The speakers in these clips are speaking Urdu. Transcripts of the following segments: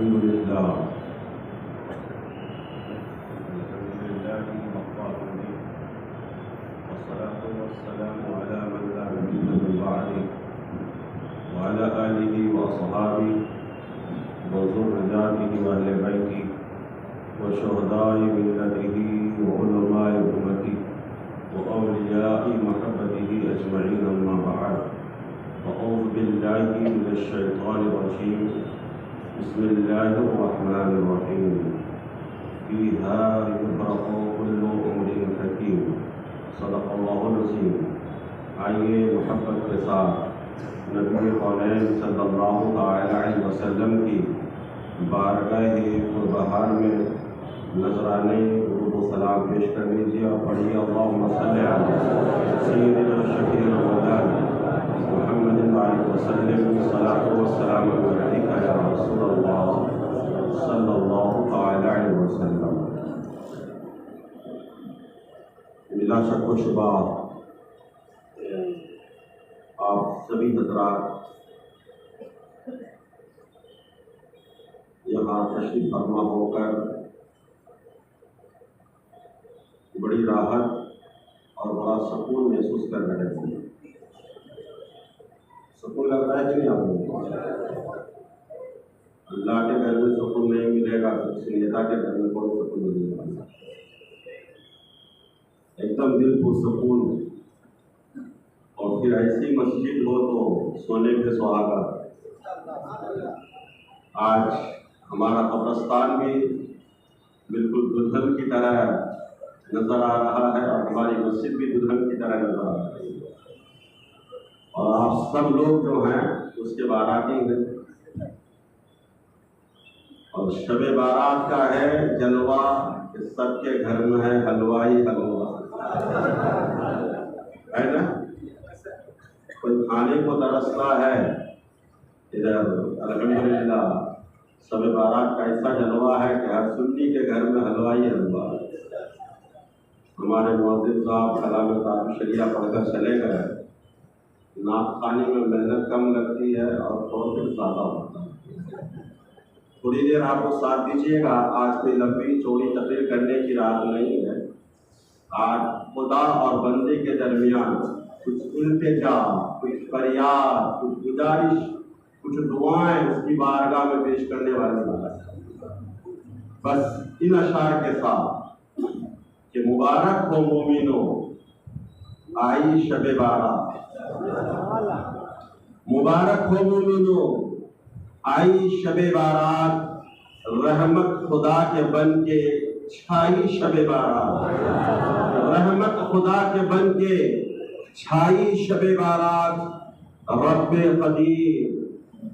الحمد لله والصلاة والسلام على من لا نبي من بعده وعلى آله وأصحابه وذرياته وأهل بيته وشهداء ملته وعلماء أمته وأولياء محبته أجمعين، أما بعد، فأعوذ بالله من الشيطان الرجيم. بسم الله الرحمن الرحيم. فيها يفرق كل أمر حكيم. صدق اللہ العظیم. آئیے محبت کے ساتھ نبی کونین صلی اللہ علیہ وسلم کی بارگاہ قربہار میں نذرانے درود و سلام پیش کر لیجیے اور پڑھیے اللہم صلی علی سیدنا شفیع مولانا محمد علیہ وسلم صلاۃ و سلام علیک یا رسول اللہ صلی اللہ علیہ وسلم. بلا شک و شبہ آپ سبھی حضرات یہاں تشریف فرما ہو کر بڑی راحت اور بڑا سکون محسوس کر رہے ہیں. سکون لگ رہا ہے کہ نہیں آپ کو؟ اللہ کے گھر میں سکون نہیں ملے گا، کسی نیتا کے گھر میں کوئی سکون نہیں ملے گا. ایک دم دل پرسکون، اور پھر ایسی مسجد ہو تو سونے پہ سہاگا. آج ہمارا قبرستان بھی بالکل دلہن کی طرح نظر آ رہا ہے اور ہماری مسجد بھی دلہن کی طرح نظر آ رہی ہے، اور آپ سب لوگ جو ہیں اس کے باراتی ہیں. اور شب بارات کا ہے جلوہ کہ سب کے گھر میں ہے حلوائی حلوہ، ہے نا؟ کوئی کھانے کو ترستا ہے ادھر الحمدللہ شب بارات کا ایسا جلوہ ہے کہ ہر سنی کے گھر میں حلوائی حلوہ. ہمارے مؤذن صاحب کلام طارق شریعہ پڑھ کر چلے گئے. نعت خوانی میں محنت کم لگتی ہے اور پروفٹ زیادہ ہوتا ہے. تھوڑی دیر آپ کو ساتھ دیجیے گا. آج کوئی لمبی چوڑی تقریر کرنے کی رات نہیں ہے. آج خدا اور بندے کے درمیان کچھ التجا، کچھ فریاد، کچھ گزارش، کچھ دعائیں اس کی بارگاہ میں پیش کرنے والی بات ہے. بس ان اشعار کے ساتھ کہ مبارک ہو مومنو آئی شب بارات، مبارک ہو مومنو آئی شب بارات، رحمت خدا کے بن کے چھائی شب بارات، رحمت خدا کے بن کے چھائی شب بارات. رب قدیر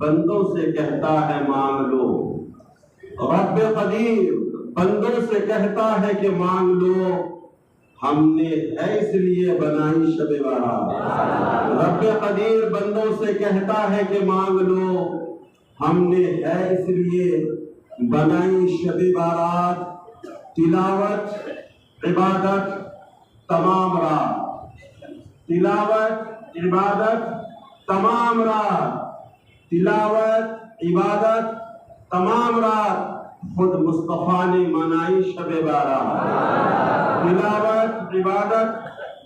بندوں سے کہتا ہے مانگ لو، رب قدیر بندوں سے کہتا ہے کہ مانگ لو، ہم نے ہے اس لیے بنائی شب بارات. رب قدیر بندوں سے کہتا ہے کہ مانگ لو، ہم نے ہے اس لیے بنائی شب بارات. تلاوت عبادت تمام رات، تلاوت عبادت تمام رات، تلاوت عبادت تمام رات. خود مصطفیٰ نے منائی شب بارات. تلاوت عبادت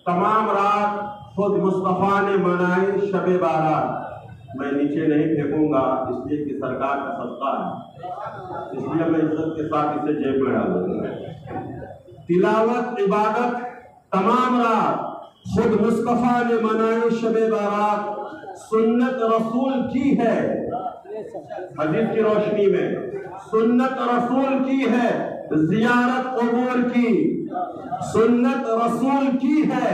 تمام رات، خود مصطفیٰ نے منائی شب بارات. میں نیچے نہیں پھینکوں گا اس لیے کہ سرکار کا صدقہ ہے، اس لیے میں عزت کے ساتھ اسے جیب میں ڈالوں گا. تلاوت عبادت تمام رات، خود مصطفیٰ نے منائی شب بارات. سنت رسول کی ہے، حدیث کی روشنی میں سنت رسول کی ہے زیارت قبور کی، سنت رسول کی ہے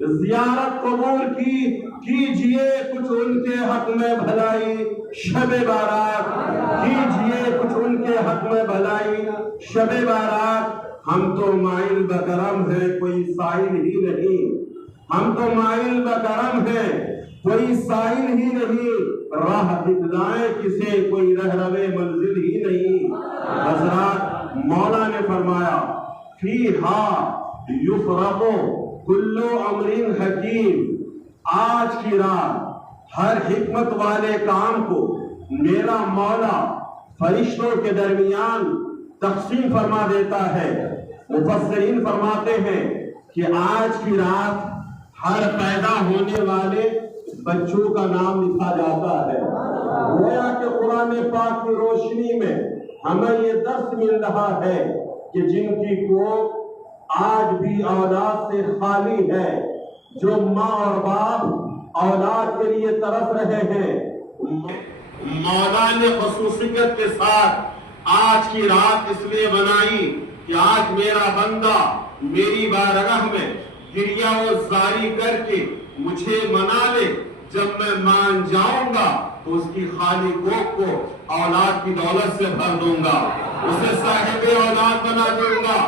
زیارت قبور کی. کیجئے کچھ ان کے حق میں بھلائی شب بارات، کیجئے کچھ ان کے حق میں بھلائی شب بارات. ہم تو مائل بکرم ہیں کوئی سائل ہی نہیں، ہم تو مائل بکرم ہیں کوئی سائل ہی نہیں، راہ دکھلائے کسے کوئی رہرو منزل ہی نہیں. حضرات مولا نے فرمایا فیہا یفرق کل امر حکیم، آج کی رات ہر حکمت والے کام کو میرا مولا فرشتوں کے درمیان تقسیم فرما دیتا ہے۔ مفسرین فرماتے ہیں کہ آج کی رات ہر پیدا ہونے والے بچوں کا نام لکھا جاتا ہے۔ گویا کہ قرآن پاک کی روشنی میں ہمیں یہ درس مل رہا ہے کہ جن کی کوکھ آج بھی اولاد سے خالی ہے، جو ماں اور باپ اولاد کے لیے تڑپ رہے ہیں، مولا نے خصوصیت کے ساتھ آج کی رات اس لیے بنائی کہ آج میرا بندہ میری بارگاہ میں گریہ و زاری کر کے مجھے منا لے، جب میں مان جاؤں گا تو اس کی خالی کوکھ کو اولاد کی دولت سے بھر دوں گا، اسے صاحب اولاد بنا دوں گا۔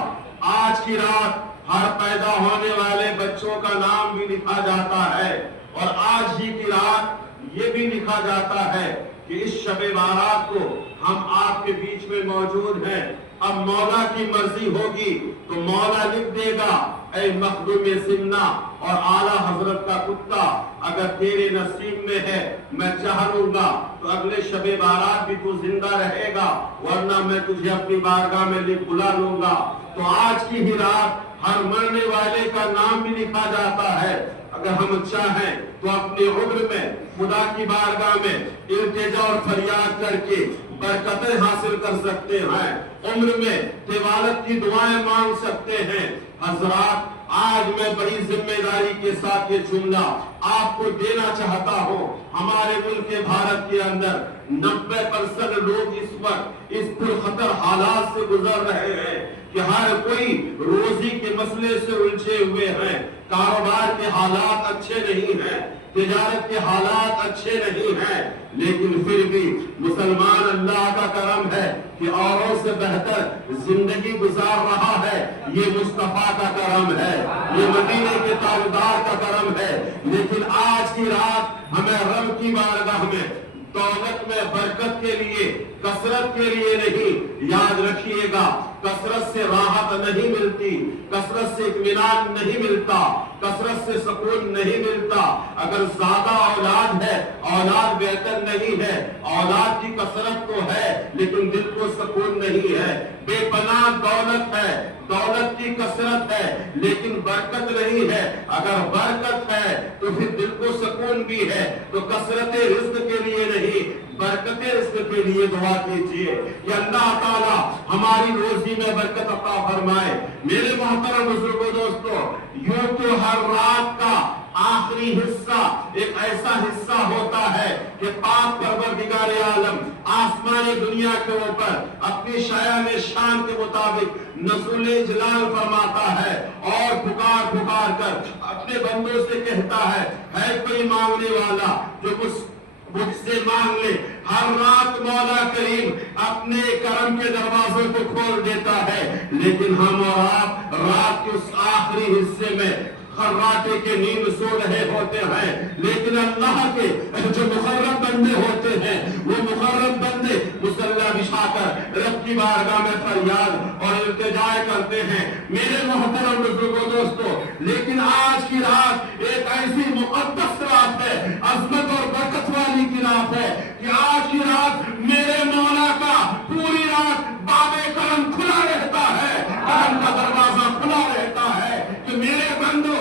آج کی رات ہر پیدا ہونے والے بچوں کا نام بھی لکھا جاتا ہے، اور آج ہی کی رات یہ بھی لکھا جاتا ہے کہ اس شب بارات کو ہم آپ کے بیچ میں موجود ہیں۔ اب مولا کی مرضی ہوگی تو مولا لکھ دے گا، اے مخدوم سمنا اور اعلیٰ حضرت کا کتا، اگر تیرے نصیب میں ہے میں چاہ لوں گا تو اگلے شب بارات بھی تو زندہ رہے گا، ورنہ میں تجھے اپنی بارگاہ میں بلا لوں گا۔ تو آج کی ہی رات ہر مرنے والے کا نام بھی لکھا جاتا ہے۔ اگر ہم چاہیں تو اپنے عمر میں خدا کی بارگاہ میں التجا اور فریاد کر کے برکتیں حاصل کر سکتے ہیں، عمر میں طوالت کی دعائیں مانگ سکتے ہیں۔ حضرات، آج میں بڑی ذمہ داری کے ساتھ یہ جملہ آپ کو دینا چاہتا ہوں۔ ہمارے ملک بھارت کے اندر 90% لوگ اس وقت اس پرخطر حالات سے گزر رہے ہیں کہ ہر کوئی روزی کے مسئلے سے الجھے ہوئے ہیں، کاروبار کے حالات اچھے نہیں ہیں، تجارت کے حالات اچھے نہیں ہیں، لیکن پھر بھی مسلمان اللہ کا کرم ہے کہ اوروں سے بہتر زندگی گزار رہا ہے۔ یہ مصطفیٰ کا کرم ہے، یہ مدینے کے تاجدار کا کرم ہے۔ لیکن آج کی رات ہمیں رب کی بارگاہ میں دولت میں برکت کے لیے، کثرت کے لیے نہیں، یاد رکھیے گا کثرت سے راحت نہیں ملتی، کثرت سے اطمینان نہیں ملتا، کثرت سے سکون نہیں ملتا۔ اگر زیادہ اولاد ہے، اولاد بہتر نہیں ہے، اولاد کی کثرت تو ہے لیکن دل کو سکون نہیں ہے۔ بے پناہ دولت ہے، دولت کی کثرت ہے لیکن برکت نہیں ہے۔ اگر برکت ہے تو پھر دل کو سکون بھی ہے، تو کثرت رزق کے لیے نہیں، برکت رزق کے لیے دعا کیجیے کہ اللہ تعالیٰ ہماری روزی میں برکت عطا فرمائے۔ میرے محترم بزرگوں، دوستو، یوں تو ہر رات کا آخری حصہ ایک ایسا حصہ ہوتا ہے کہ پاک پروردگار عالم آسمان دنیا کے اوپر اپنی شایان شان کے مطابق نزول جلال فرماتا ہے اور پکار پکار کر اپنے بندوں سے کہتا ہے کوئی مانگنے والا جو مجھ سے مانگ لے۔ ہر رات مولا کریم اپنے کرم کے دروازوں کو کھول دیتا ہے، لیکن ہم اور آپ رات کے اس آخری حصے میں خراٹے کے نیند سو رہے ہوتے ہیں، لیکن اللہ کے جو مقرب بندے ہوتے ہیں وہ مقرب بندے مصلی بچھا کر رب کی بارگاہ میں فریاد اور التجا کرتے ہیں۔ میرے محترم بزرگوں، دوستو، لیکن آج کی رات ایک ایسی مقدس رات ہے، عظمت اور برکت والی کی رات ہے کہ آج کی رات میرے مولا کا پوری رات باب کرم کھلا رہتا ہے، کرم کا دروازہ کھلا رہتا ہے کہ میرے بندو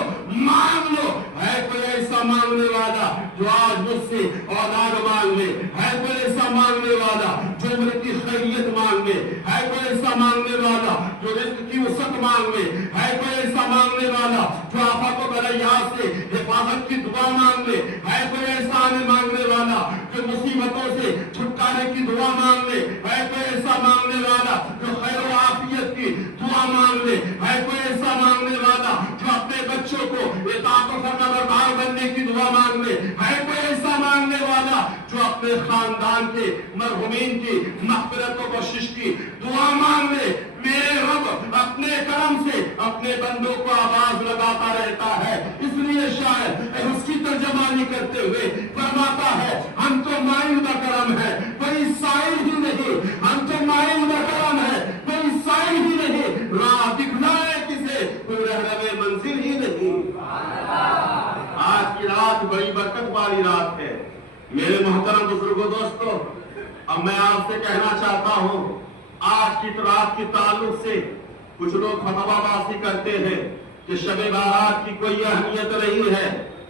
مانگ لو۔ ہے کوئی ایسا مانگنے والا جو آج مجھ سے اولاد مانگ لے؟ ہے کوئی ایسا مانگنے والا جو عمر کی خیریت مانگ لے؟ ہے کوئی ایسا مانگنے والا جو رزق کی وسعت مانگ لے؟ ہے کوئی ایسا مانگنے والا جو آفات و بلیات سے حفاظت کی دعا مانگ لے؟ ہے کوئی ایسا مانگنے والا جو مصیبتوں سے چھٹکارے کی دعا مانگ لے؟ ہے کوئی ایسا مانگنے والا جو خیر و عافیت کی دعا مانگ لے؟ ہے کوئی ایسا مانگنے والا جو اپنے بچوں کو اطاعت و فرمانبردار بننے کی دعا مانگ لے؟ ہے کوئی ایسا مانگنے والا جو اپنے خاندان کے مرحومین کی مغفرت و بخشش کی دعا مانگ لے؟ میرے رب اپنے کرم سے اپنے بندوں کو آواز لگاتا رہتا ہے، اس لیے شاید اس کی ترجمانی کرتے ہوئے فرماتا ہے ہم تو مائل کرم ہے، کوئی سائل ہی نہیں، ہم تو مائل کرم ہے، کوئی سائل ہی نہیں، راہ دکھلائے کسے، کوئی رہنمائے منزل ہی نہیں۔ آج کی رات بڑی برکت والی رات ہے۔ میرے محترم بزرگوں، دوستو، اب میں آپ سے کہنا چاہتا ہوں، آج کی رات کی تعلق سے کچھ لوگ فتویٰ بازی کرتے ہیں کہ شب بارات کی کوئی اہمیت نہیں ہے،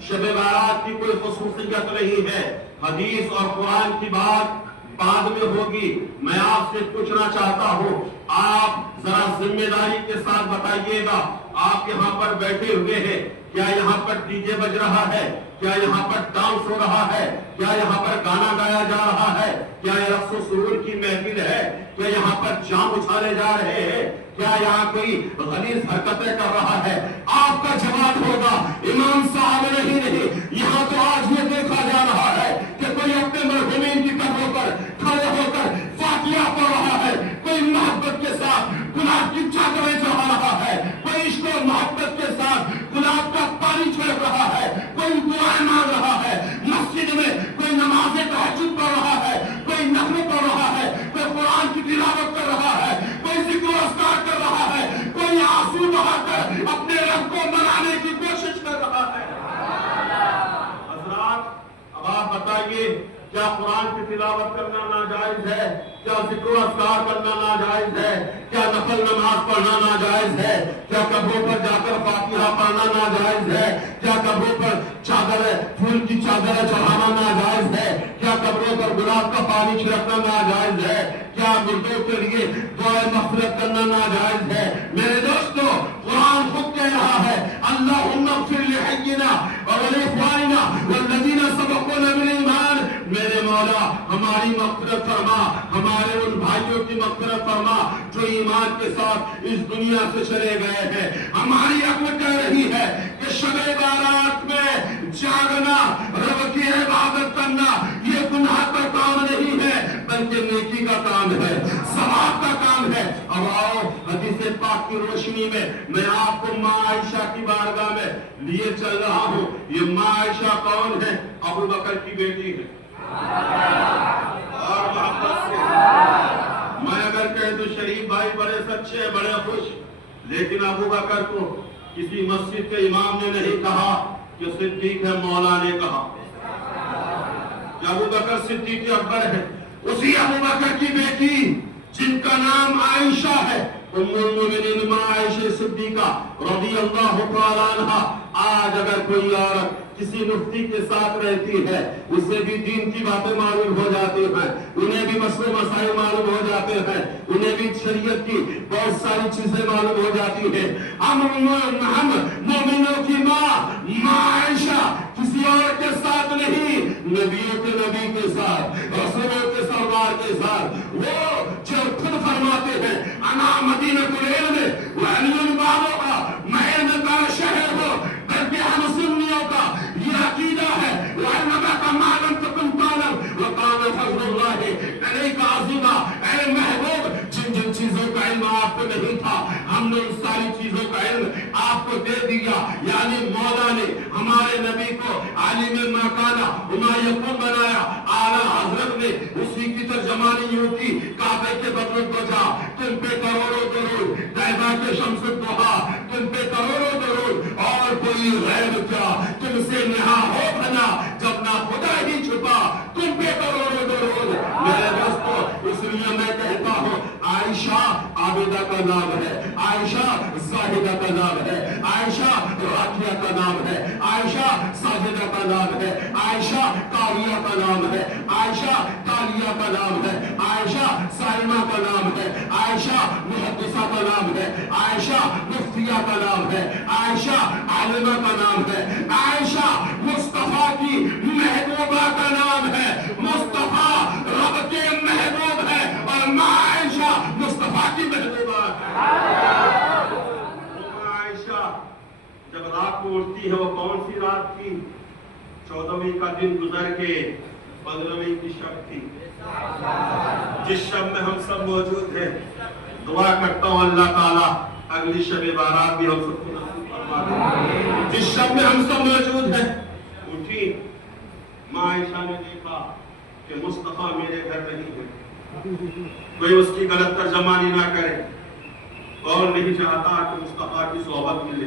شب بارات کی کوئی خصوصیت نہیں ہے، حدیث اور قرآن کی بات بعد میں ہوگی۔ میں آپ سے پوچھنا چاہتا ہوں، آپ ذرا ذمہ داری کے ساتھ بتائیے گا، آپ یہاں پر بیٹھے ہوئے ہیں، کیا یہاں پر ڈی جے بج رہا ہے؟ کیا یہاں پر ڈانس ہو رہا ہے؟ کیا یہاں پر گانا گایا جا رہا ہے؟ کیا یہ رقص و سرور کی محفل ہے؟ کیا یہاں پر جام اچھالے جا رہے ہیں؟ کیا یہاں کوئی غلیظ حرکتیں کر رہا ہے؟ آپ کا جواب ہوگا امام صاحب نہیں، یہاں تو آج یہ دیکھا جا رہا ہے کہ کوئی اپنے مرحومین کی قبروں پر کھڑے ہو کر فاتحہ پڑھ رہا ہے، کوئی محبت کے ساتھ گلاب کی چادریں چڑھا رہا ہے، کوئی عشق و محبت کے ساتھ گلاب کا پانی چھڑک رہا ہے، کوئی دعائیں مانگ رہا ہے، مسجد میں کوئی نماز تہجد پڑھ رہا ہے، کوئی نفل پڑھ رہا ہے، کوئی قرآن کی تلاوت کر رہا ہے، کوئی ذکر و اذکار کر رہا ہے، کوئی آنسو بہا کر اپنے رب کو منانے کی کوشش کر رہا ہے۔ حضرات، اب آپ بتائیے، کیا قرآن کی تلاوت کرنا ناجائز ہے؟ کیا ذکر و اذکار کرنا ناجائز ہے؟ کیا نفل نماز پڑھنا ناجائز ہے؟ کیا قبروں پر جا کر فاتحہ پڑھنا ناجائز ہے؟ کیا قبروں پر چادر پھول کی چادر چڑھانا ناجائز ہے؟ کیا قبروں پر گلاب کا پانی چھڑکنا ناجائز ہے؟ کیا مردوں کے لیے دعائیں مغفرت کرنا ناجائز ہے؟ میرے دوستو، قرآن خود کہہ رہا ہے، اللہم اغفر لحینا ولاخواننا والذین سبقونا بالایمان، میرے مولا ہماری مغفرت فرما، ہمارے ان بھائیوں کی مغفرت فرما جو ایمان کے ساتھ اس دنیا سے چلے گئے ہیں۔ ہماری عقل کہہ رہی ہے کہ شب بارات میں جاگنا، رب کی عبادت کرنا یہ گناہ کا کام نہیں ہے بلکہ نیکی کا کام ہے، ثواب کا کام ہے۔ اب آؤ، حدیث پاک کی روشنی میں آپ کو ماں عائشہ کی بارگاہ میں لیے چل رہا ہوں۔ یہ ماں عائشہ کون ہے؟ ابو بکر کی بیٹی ہے۔ اور محبت سے میں اگر کہہ تو شریف بھائی بڑے سچے، بڑے خوش، لیکن ابو بکر کو کسی مسجد کے امام نے نہیں کہا کہ صدیق ہے، مولا نے کہا کہ ابو بکر صدیق اکبر ہے۔ اسی ابو بکر کی بیٹی جن کا نام عائشہ ہے، ام المؤمنین ماں عائشہ صدیقہ رضی اللہ تعالیٰ عنہا، آج اگر کوئی عورت کسی مفتی کے ساتھ رہتی ہے، اسے بھی دین کی باتیں معلوم ہو جاتی ہیں، انہیں بھی مسئلے مسائل معلوم ہو جاتے ہیں، انہیں بھی شریعت کی بہت ساری چیزیں معلوم ہو جاتی ہیں۔ ہم مومنوں کی ماں عائشہ کسی اور کے ساتھ نہیں، نبیوں کے نبی کے ساتھ، رسولوں کے سردار کے ساتھ، وہ جو خود فرماتے ہیں انا مدینۃ العلم وعلی بابها، میں علم کا شہر ہوں، بلکہ ہم سنیوں کا یہ عقیدہ ہے، وَإِنَّمَا مَا لَمْ تَكُنْ تَعْلَمْ وَكَانَ فَضْلُ اللَّهِ عَلَيْكَ عَظِيمًا، اے محبوب، جن چیزوں کا علم آپ کو نہیں تھا، ہم نے ان ساری چیزوں کا علم آپ کو دے دیا۔ یعنی مولا نے ہمارے نبی کو عالم ما کان وما یکون بنایا۔ اعلیٰ حضرت نے اسی کی ترجمانی یوں کی، کعبے کے بدر کو جا، تم پہ کروڑوں درود، طیبہ کے شمس الضحیٰ، تم پہ کروڑوں درود، اور کوئی غیب کیا تم سے نہا ہو بنا، جب نہ خدا ہی چھپا تم پہ کروڑوں درود۔ میرے دوستو، اس لیے میں کہتا ہوں، عائشہ عابدہ کا نام ہے، عائشہ زاہدہ کا نام ہے، عائشہ راکیہ کا نام ہے، عائشہ ساجدہ کا نام ہے، عائشہ قاریہ کا نام ہے، عائشہ تالیہ کا نام ہے، عائشہ سائمہ کا نام ہے، عائشہ محدثہ کا نام ہے، عائشہ مفتیہ کا نام ہے، عائشہ عالمہ کا نام ہے، عائشہ مصطفیٰ کی محبوبہ کا نام ہے۔ مصطفیٰ رب کے محبوب ہے اور ماں عائشہ مصطفیٰ کی محبوبہ ہے۔ عائشہ جب رات کو اٹھتی ہے، وہ کون سی رات تھی؟ 14ویں کا دن گزر کے 15ویں کی شب تھی، جس شب میں ہم سب موجود ہیں۔ دعا کرتا ہوں اللہ تعالیٰ اگلی شب بارات بھی ہم سب کو نصیب فرما دے۔ جس شب میں ہم سب موجود ہیں، اٹھی ماں عائشہ نے دیکھا کہ مصطفیٰ میرے گھر نہیں ہے، کوئی اس کی غلط ترجمانی نہ کرے، کون نہیں چاہتا کہ مصطفیٰ کی صحبت ملے؟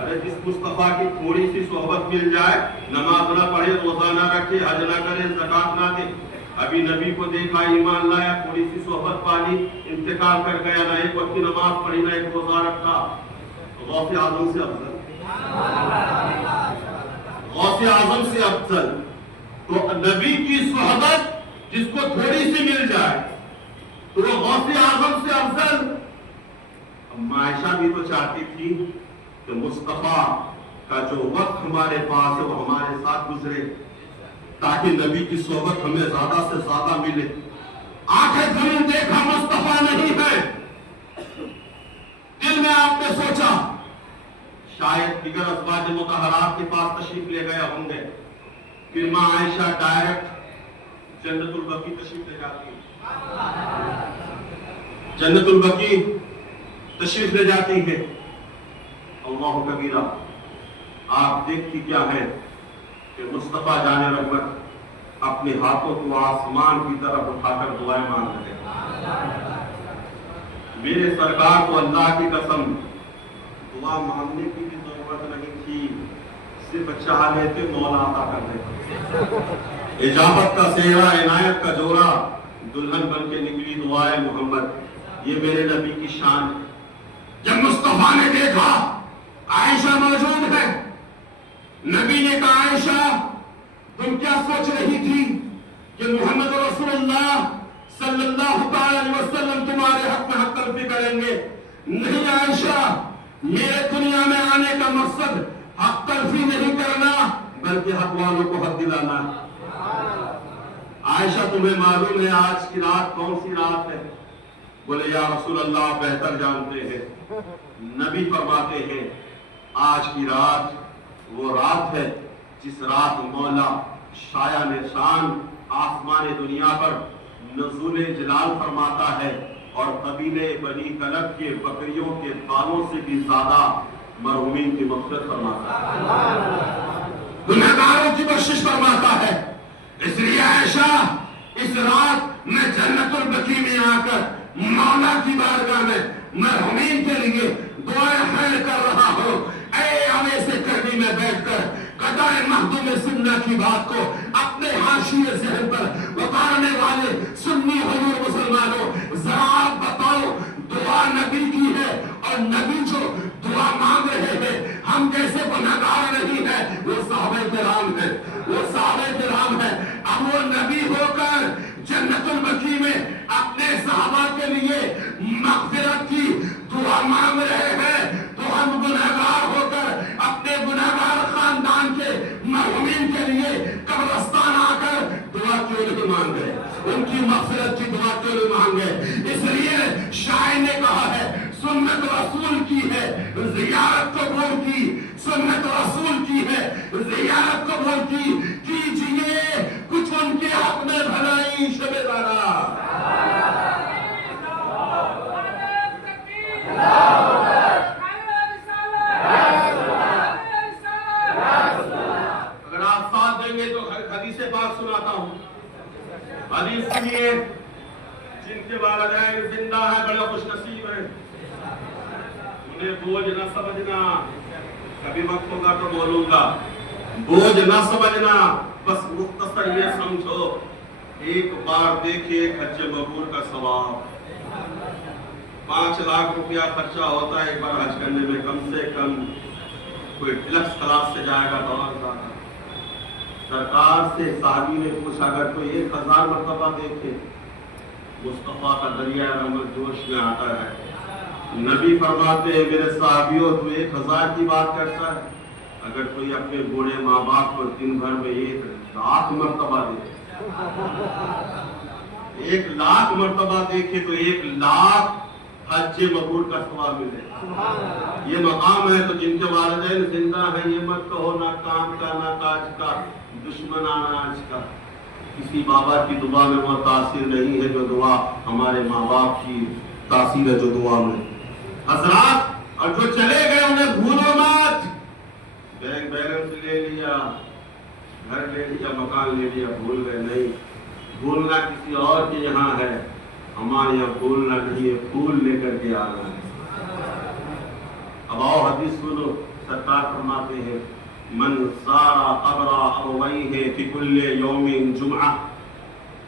ارے جس مصطفیٰ کی تھوڑی سی صحبت مل جائے، نماز نہ پڑھے، روزہ نہ رکھے، حج نہ کرے، زکات نہ دے، ابھی نبی کو دیکھا، ایمان لایا، تھوڑی سی صحبت پالی، انتقال کر گیا، نہ ایک وقت کی نماز پڑھی، نہ ایک روزہ رکھا، غوث اعظم سے افضل، غوث اعظم سے افضل۔ تو نبی کی صحبت جس کو تھوڑی سی مل جائے تو وہ غوث اعظم سے افضل۔ عائشہ بھی تو چاہتی تھی کہ مصطفیٰ کا جو وقت ہمارے پاس ہے وہ ہمارے ساتھ گزرے تاکہ نبی کی صحبت ہمیں زیادہ سے زیادہ ملے۔ آنکھیں زمین دیکھا مصطفیٰ نہیں ہے، دل میں آپ نے سوچا شاید دیگر ازواج مطہرات کے پاس تشریف لے گئے ہوں گے، پھر ماں عائشہ ڈائریکٹ جنت البقیع تشریف لے جاتی ہے، جنت البقیع تشریف لے جاتی ہے۔ اللہ کبیرہ، آپ دیکھتی کیا ہے کہ مصطفیٰ جان رحمت اپنے ہاتھوں کو آسمان کی طرف اٹھا کر دعائیں مانگ رہے ہیں۔ میرے سرکار کو اللہ کی قسم دعا مانگنے کی بھی ضرورت نہیں تھی، صرف چاہ لیتے مولا عطا کر دیتے۔ اجابت کا سہرا، عنایت کا جوڑا، دلہن بن کے نکلی دعائے محمد، یہ میرے نبی کی شان ہے۔ جب مصطفیٰ نے دیکھا عائشہ موجود ہے، نبی نے کہا عائشہ تم کیا سوچ رہی تھی کہ محمد رسول اللہ صلی اللہ علیہ وسلم تمہارے حق میں حق تلفی کریں گے؟ نہیں عائشہ، میرے دنیا میں آنے کا مقصد حق تلفی نہیں کرنا بلکہ حق والوں کو حق دلانا ہے۔ عائشہ تمہیں معلوم ہے آج کی رات کون سی رات ہے؟ بولے یا رسول اللہ بہتر جانتے ہیں۔ نبی فرماتے ہیں آج کی رات وہ رات ہے جس رات مولا شایع نشان آسمان دنیا پر نزول جلال فرماتا ہے اور قبیلے بنی کلب کے بکریوں کے بالوں سے بھی زیادہ مرحومین کی مغفرت فرماتا ہے، گنہگاروں کی بخشش فرماتا ہے۔ اس لیے عائشہ اس رات میں جنت البقیع میں آ کر مولا کی بارگاہ میں مرحومین کے لیے دعائیں خیر کر رہا ہوں۔ اے اویس کرنی میں بیٹھ کر قطائے مخدوم سنہ کی بات کو اپنے حاشیے ذہن پر اتارنے والے سنی حضور مسلمانوں، ذرا آپ بتاؤ دعا نبی کی ہے اور نبی جو دعا مانگ رہے ہیں ہم جیسے گنہگار نہیں ہے، وہ صحابہ کرام ہے، وہ صحابہ کرام ہے۔ اب وہ نبی ہو کر جنت البقیع میں اپنے صحابہ کے لیے مغفرت کی دعا مانگ رہے ہیں تو ہم گنہگار ہو کر اپنے گنہگار خاندان کے مرحومین کے لیے قبرستان آ کر دعا کیوں نہیں مانگے؟ ان کی مغفرت کی دعا کیوں نہیں مانگے؟ اس لیے شاعر نے کہا ہے سنت رسول کی ہے زیارت قبول کی، سنت رسول کی ہے زیارت قبول کی، کیجئے کچھ ان کے حق میں بھلائی شب بارات۔ اگر آپ ساتھ دیں گے تو حدیث پاک سناتا ہوں۔ حدیث سنیے، جن کے والدین زندہ ہیں بڑے خوش نصیب ہیں، انہیں بوجھ نہ سمجھنا، کبھی وقت ہوگا تو بولوں گا، بوجھ نہ سمجھنا، بس مختصر یہ سمجھو ایک بار دیکھیے حج مبرور کا ثواب 5 لاکھ روپیہ خرچہ ہوتا ہے ایک بار حج کرنے میں، کم سے کم کوئی ڈلکس کلاس سے جائے گا تو زیادہ۔ سرکار سے صحابی نے پوچھا اگر کوئی 1000 مرتبہ دیکھے مصطفیٰ کا دریا رحمت جوش میں آتا ہے۔ نبی فرماتے ہیں میرے صحابیوں تو 1000 کی بات کرتا ہے، اگر کوئی اپنے بوڑھے ماں باپ کو دن بھر میں 1,00,000 مرتبہ دیکھے، 1,00,000 مرتبہ دیکھے تو 1,00,000 حج مبرور کا ثواب ملے۔ یہ مقام ہے تو جن کے والدین زندہ ہیں یہ مت کہو نہ کام کا نہ کاج کا دشمن آج کا، کسی بابا کی دعا میں وہ تاثیر نہیں ہے جو دعا ہمارے ماں باپ کی تاثیر ہے جو دعا میں۔ حضرات اور جو چلے گئے انہیں بھولو مت، بینک بیلنس لے لیا، گھر لے لیا، مکان لے لیا، بھول گئے نہیں، بھولنا کسی اور کے یہاں ہے، ہمارے یہاں بھولنا نہیں ہے، پھول لے کر کے آنا ہے۔ اب آؤ حدیث سنو، سرکار فرماتے ہیں من سارا قبر ابویہ فی کل یوم جمعہ،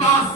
5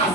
10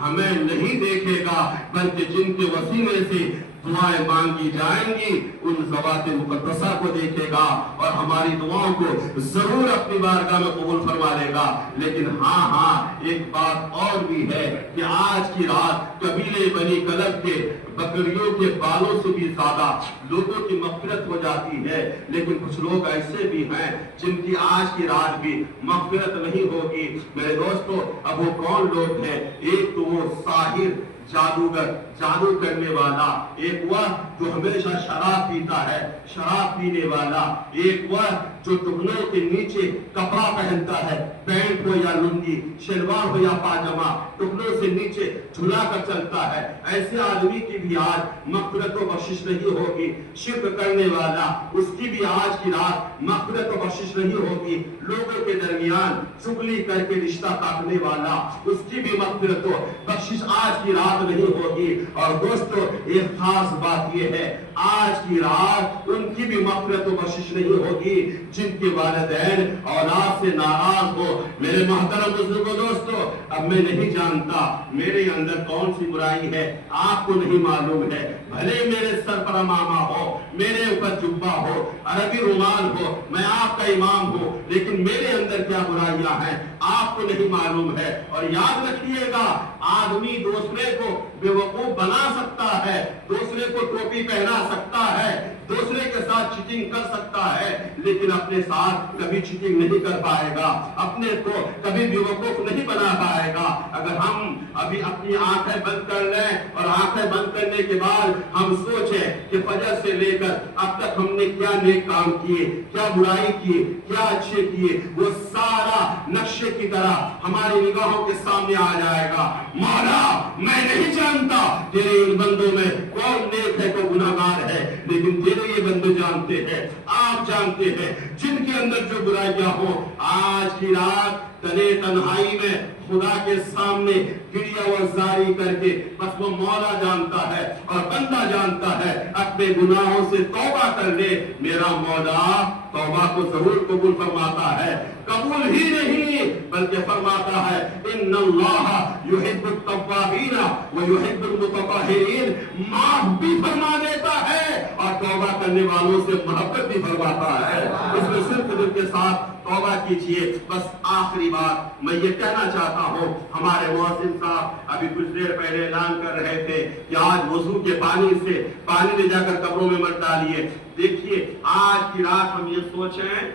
ہمیں نہیں دیکھے گا، بلکہ جن کے وسیلے سے دعائیں مانگی جائیں گی ان ذوات مقدسہ کو دیکھے گا اور ہماری دعاؤں کو ضرور اپنی بارگاہ میں قبول فرما لے گا۔ لیکن ہاں ایک بات اور بھی ہے کہ آج کی رات قبیلے بنی کلب کے بکریوں کے بالوں سے بھی زیادہ لوگوں کی مغفرت ہو جاتی ہے، لیکن کچھ لوگ ایسے بھی ہیں جن کی آج کی رات بھی مغفرت نہیں ہوگی۔ میرے دوستو، اب وہ کون لوگ ہیں؟ ایک تو وہ ساحر، جادوگر، جادو کرنے والا، ایک وہ جو ہمیشہ شراب پیتا ہے، شراب پینے والا، ایک وہ جو ٹکنوں کے نیچے کپڑا پہنتا ہے، پینٹ ہو یا لنگی، شلوار ہو یا پاجامہ، ٹکنوں سے نیچے جھلا کر چلتا ہے۔ ایسے آدمی کی بھی آج مغفرت و بخشش نہیں ہوگی۔ شرک کرنے والا، اس کی بھی آج کی رات مغفرت و بخشش نہیں ہوگی۔ لوگوں کے درمیان چغلی کر کے رشتہ کاٹنے والا، اس کی بھی مغفرت و بخشش آج کی رات نہیں ہوگی۔ اور دوستو، ایک خاص بات یہ ہے، آج کی رات ان کی بھی مغفرت و بخشش نہیں ہوگی جن کے والدین اولاد سے ناراض ہو۔ میرے محترم بزرگوں، دوستو، اب میں نہیں جانتا میرے اندر کون سی برائی ہے، آپ کو نہیں معلوم ہے۔ بھلے میرے سر پر امامہ ہو، میرے اوپر جبہ ہو، عربی رومال ہو، میں آپ کا امام ہوں، لیکن میرے اندر کیا برائیاں ہیں آپ کو نہیں معلوم ہے۔ اور یاد رکھیے گا، آدمی دوسرے کو بیوقوف بنا سکتا ہے، دوسرے کو ٹوپی پہنا سکتا ہے، دوسرے کے ساتھ چیٹنگ کر سکتا ہے، لیکن اپنے ساتھ کبھی چیٹنگ نہیں کر پائے گا، اپنے کو کبھی بیوقوف نہیں بنا پائے گا۔ اگر ہم ابھی اپنی آنکھیں بند کر لیں اور آنکھیں بند کرنے کے بعد ہم سوچیں کہ فجر سے لے کر اب تک ہم نے کیا نیک کام کیے، کیا برائی کیے، کیا اچھے کیے، وہ سارا نقشے کی طرح ہماری نگاہوں کے سامنے آ جائے گا۔ مولا، میں نہیں جانتا تیرے ان بندوں میں کون نیک ہے، کون گناہگار ہے، لیکن تیرے یہ بندے جانتے ہیں، آپ جانتے ہیں، جن کے اندر جو برائیاں ہوں، آج کی رات تنے تنہائی میں خدا کے سامنے گریہ وزاری کر کے، بس وہ مولا جانتا ہے اور بندہ جانتا ہے، اپنے گناہوں سے توبہ کر لے، میرا مولا توبہ کو ضرور قبول فرماتا ہے۔ قبول ہی نہیں بلکہ فرماتا ہے ان اللہ یحب التوابین ویحب المتطہرین، معاف بھی فرما دیتا ہے اور توبہ کرنے والوں سے محبت بھی فرماتا ہے۔ اس میں صرف دل کے ساتھ توبہ کیجئے۔ بس آخری بات میں یہ کہنا چاہتا ہوں، ہمارے مؤذن صاحب ابھی کچھ دیر پہلے اعلان کر رہے تھے کہ آج وضو کے پانی سے پانی لے جا کر قبروں میں مت ڈالیے۔ دیکھیے، آج کی رات ہم یہ سوچیں،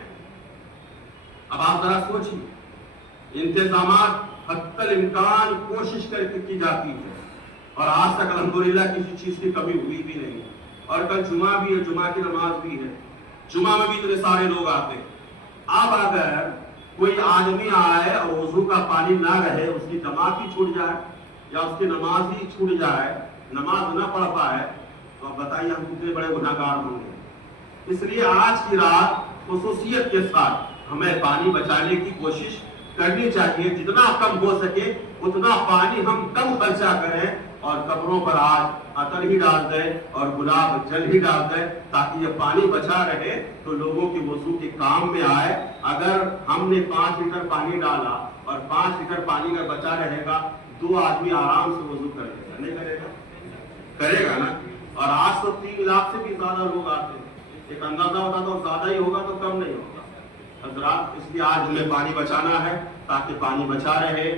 اب آپ ذرا سوچیے، انتظامات حتی الامکان کوشش کر کے کی جاتی ہے اور آج تک الحمدللہ کسی چیز کی کمی ہوئی بھی نہیں۔ اور کل جمعہ بھی ہے، جمعہ کی نماز بھی ہے، جمعہ میں بھی اتنے سارے لوگ آتے ہیں۔ اب اگر کوئی آدمی آئے اور وضو کا پانی نہ رہے، اس کی جماعت ہی چھوٹ جائے یا اس کی نماز ہی چھوٹ جائے، نماز نہ پڑھ پائے، تو اب بتائیے ہم کتنے بڑے گناہگار ہوں گے۔ اس لیے آج کی رات خصوصیت کے ساتھ ہمیں پانی بچانے کی کوشش کرنی چاہیے، جتنا کم ہو سکے اتنا پانی ہم کم خرچہ کریں اور قبروں پر آج عطر ہی ڈال دیں اور گلاب جل ہی ڈال دیں تاکہ یہ پانی بچا رہے تو لوگوں کی وضو کے کام میں آئے۔ اگر ہم نے 5 لیٹر پانی ڈالا اور 5 لیٹر پانی اگر بچا رہے گا، 2 آدمی آرام سے وضو کر لے گا، نہیں کرے گا؟ کرے گا نا۔ اور آج تو 3 لاکھ سے بھی زیادہ لوگ آتے ہیں، ایک اندازہ ہوتا تو زیادہ ہی ہوگا تو کم نہیں ہوگا حضرات۔ اس لیے آج ہمیں پانی بچانا ہے تاکہ پانی بچا رہے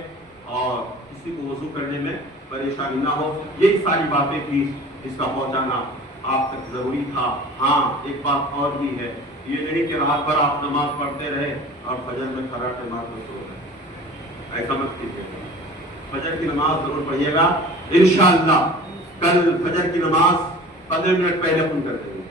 اور کسی کو وضو کرنے میں پریشانی نہ ہو۔ یہی ساری باتیں تھی، اس کا پہنچانا آپ تک ضروری تھا۔ ہاں، ایک بات اور بھی ہے، یہ نہیں کہ رات بھر آپ نماز پڑھتے رہے اور فجر میں کھراٹے مار کر سو رہے، ایسا مت کیجیے گا۔ فجر کی نماز ضرور پڑھیے گا انشاءاللہ۔ کل فجر کی نماز 15 منٹ پہلے اپن کر دیں گے،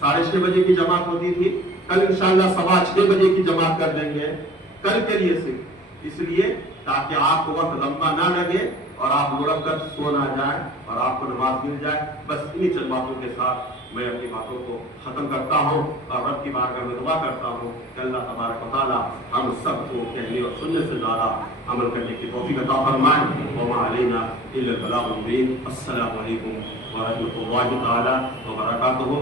6:30 بجے کی جماعت ہوتی تھی، کل انشاءاللہ 6:15 بجے کی جماعت کر دیں گے، کل کے لیے صرف اس لیے تاکہ آپ کو وقت لمبا نہ لگے اور آپ لڑک کر سو نہ جائیں اور آپ کو نماز مل جائے۔ بس انہی چند باتوں کے ساتھ میں اپنی باتوں کو ختم کرتا ہوں اور رب کی بارگاہ میں دعا کرتا ہوں کہ اللہ تبارک و تعالیٰ ہم سب کو کہنے اور سننے سے زیادہ عمل کرنے کی توفیق عطا فرمائے۔ وما علینا الا البلاغ المبین۔ السلام علیکم ورحمۃ اللہ تعالیٰ وبرکاتہ۔